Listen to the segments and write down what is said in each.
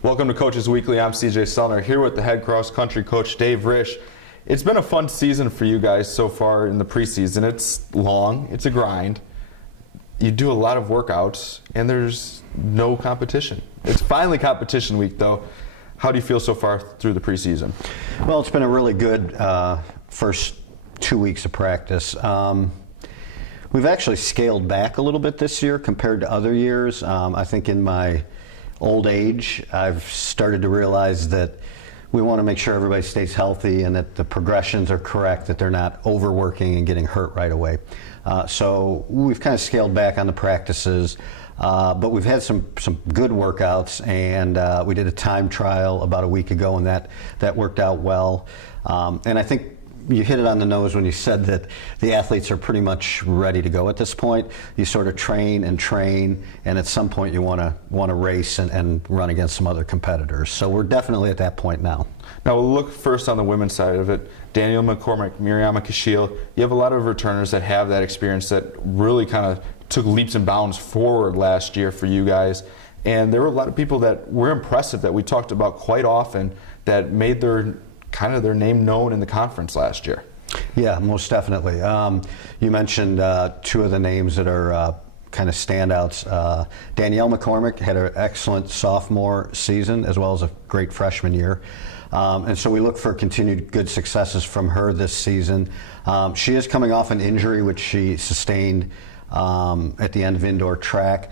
Welcome to Coaches Weekly. I'm CJ Sellner here with the head cross country coach Dave Risch. It's been a fun season for you guys so far in the preseason. It's long, it's a grind. You do a lot of workouts and there's no competition. It's finally competition week though. How do you feel so far through the preseason? Well, it's been a really good first 2 weeks of practice. We've actually scaled back a little bit this year compared to other years. I think in my old age, I've started to realize that we want to make sure everybody stays healthy and that the progressions are correct, that they're not overworking and getting hurt right away. So we've kind of scaled back on the practices, but we've had some good workouts, and we did a time trial about a week ago, and that worked out well. And I think you hit it on the nose when you said that the athletes are pretty much ready to go at this point. You sort of train, and at some point you want to race and run against some other competitors. So we're definitely at that point now. Now we'll look first on the women's side of it. Danielle McCormick, Miriama Kashil, you have a lot of returners that have that experience that really kind of took leaps and bounds forward last year for you guys. And there were a lot of people that were impressive that we talked about quite often that made their name known in the conference last year. Yeah, most definitely. You mentioned two of the names that are kind of standouts. Danielle McCormick had an excellent sophomore season as well as a great freshman year. And so we look for continued good successes from her this season. She is coming off an injury which she sustained at the end of indoor track.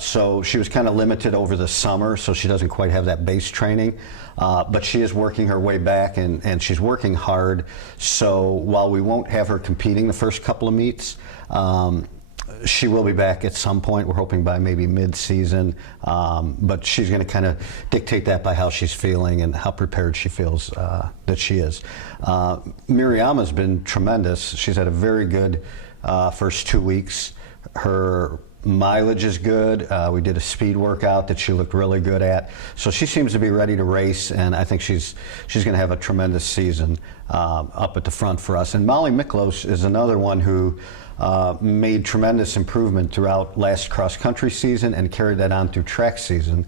So she was kind of limited over the summer, so she doesn't quite have that base training. But she is working her way back, and she's working hard. So while we won't have her competing the first couple of meets, she will be back at some point. We're hoping by maybe mid-season, but she's going to kind of dictate that by how she's feeling and how prepared she feels that she is. Miriama's been tremendous. She's had a very good first 2 weeks. Her mileage is good. We did a speed workout that she looked really good at. So she seems to be ready to race, and I think she's going to have a tremendous season up at the front for us. And Molly Miklos is another one who made tremendous improvement throughout last cross-country season and carried that on through track season.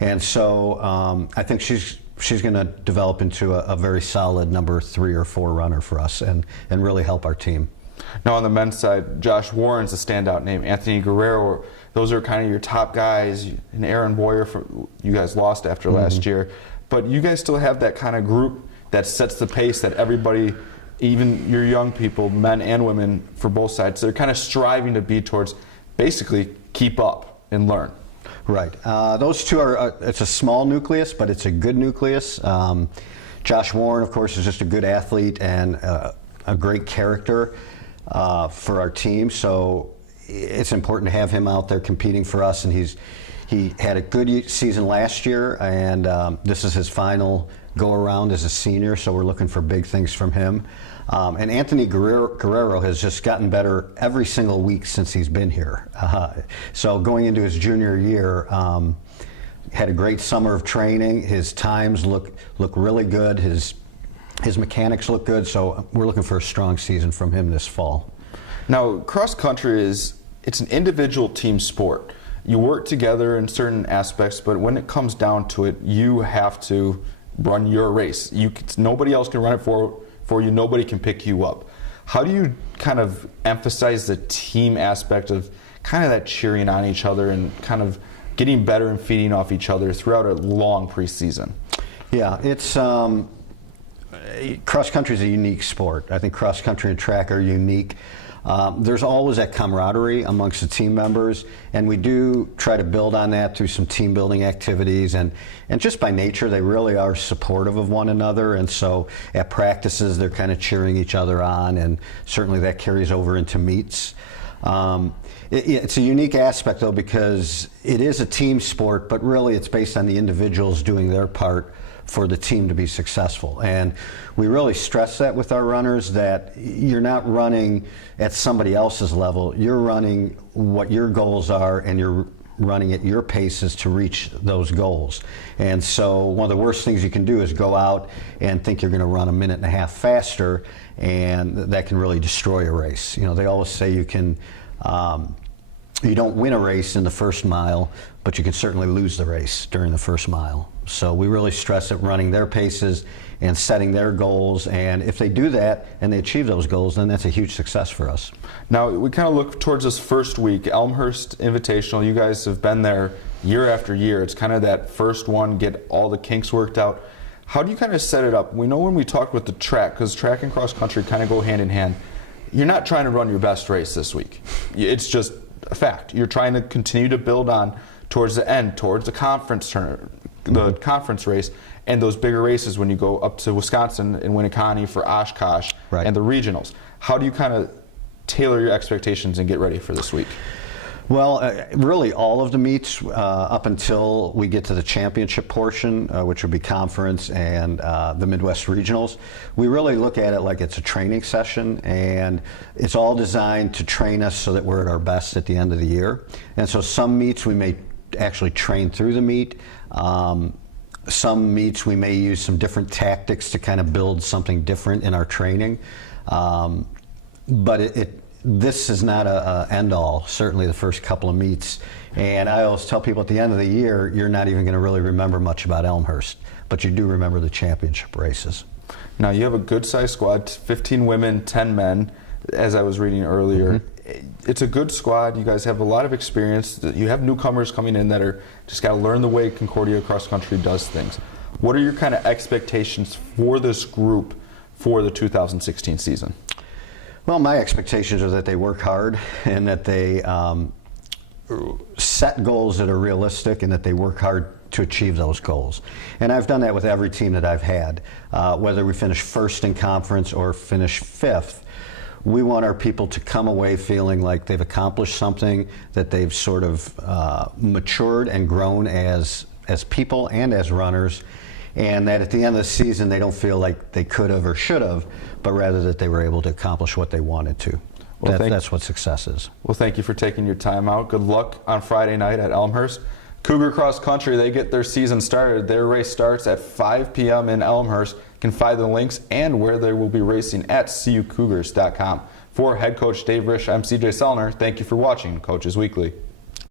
And so I think she's going to develop into a very solid number 3 or 4 runner for us and really help our team. Now on the men's side, Josh Warren's a standout name. Anthony Guerrero, those are kind of your top guys. And Aaron Boyer, you guys lost after last year. But you guys still have that kind of group that sets the pace that everybody, even your young people, men and women for both sides, they're kind of striving to be towards basically keep up and learn. Right. Those two are, it's a small nucleus, but it's a good nucleus. Josh Warren, of course, is just a good athlete and a great character for our team, so it's important to have him out there competing for us. And he had a good season last year, and this is his final go-around as a senior, so we're looking for big things from him. And Anthony Guerrero has just gotten better every single week since he's been here. So going into his junior year, had a great summer of training. His times look really good. His mechanics look good, so we're looking for a strong season from him this fall. Now, cross country it's an individual team sport. You work together in certain aspects, but when it comes down to it, you have to run your race. Nobody else can run it for you. Nobody can pick you up. How do you kind of emphasize the team aspect of kind of that cheering on each other and kind of getting better and feeding off each other throughout a long preseason? Yeah, it's cross country is a unique sport. I think cross country and track are unique. There's always that camaraderie amongst the team members, and we do try to build on that through some team building activities, and just by nature they really are supportive of one another, and so at practices they're kind of cheering each other on, and certainly that carries over into meets. It's a unique aspect though, because it is a team sport, but really it's based on the individuals doing their part for the team to be successful. And we really stress that with our runners, that you're not running at somebody else's level. You're running what your goals are, and you're running at your paces to reach those goals. And so one of the worst things you can do is go out and think you're going to run a minute and a half faster, and that can really destroy a race. You know, they always say you can you don't win a race in the first mile, but you can certainly lose the race during the first mile. So we really stress at running their paces and setting their goals, and if they do that and they achieve those goals, then that's a huge success for us. Now, we kind of look towards this first week, Elmhurst Invitational. You guys have been there year after year. It's kind of that first one, get all the kinks worked out. How do you kind of set it up? We know when we talk with the track, because track and cross country kind of go hand in hand, you're not trying to run your best race this week. It's just a fact. You're trying to continue to build on towards the end, towards the conference conference race, and those bigger races when you go up to Wisconsin and Winneconne for Oshkosh and the regionals. How do you kind of tailor your expectations and get ready for this week? Well, really all of the meets up until we get to the championship portion, which would be conference and the Midwest regionals, we really look at it like it's a training session, and it's all designed to train us so that we're at our best at the end of the year. And so some meets we may actually train through the meet. Some meets we may use some different tactics to kind of build something different in our training. But this is not a end-all, certainly the first couple of meets. And I always tell people at the end of the year, you're not even going to really remember much about Elmhurst, but you do remember the championship races. Now, you have a good-sized squad, 15 women, 10 men, as I was reading earlier. It's a good squad. You guys have a lot of experience. You have newcomers coming in that are just got to learn the way Concordia Cross Country does things. What are your kind of expectations for this group for the 2016 season? Well, my expectations are that they work hard and that they set goals that are realistic and that they work hard to achieve those goals. And I've done that with every team that I've had. Whether we finish first in conference or finish fifth, we want our people to come away feeling like they've accomplished something, that they've sort of matured and grown as people and as runners, and that at the end of the season they don't feel like they could have or should have, but rather that they were able to accomplish what they wanted to. Well, that's what success is. Well, thank you for taking your time out. Good luck on Friday night at Elmhurst. Cougar Cross Country, they get their season started. Their race starts at 5 p.m. in Elmhurst. You can find the links and where they will be racing at cucougars.com. For head coach Dave Risch, I'm CJ Sellner. Thank you for watching Coaches Weekly.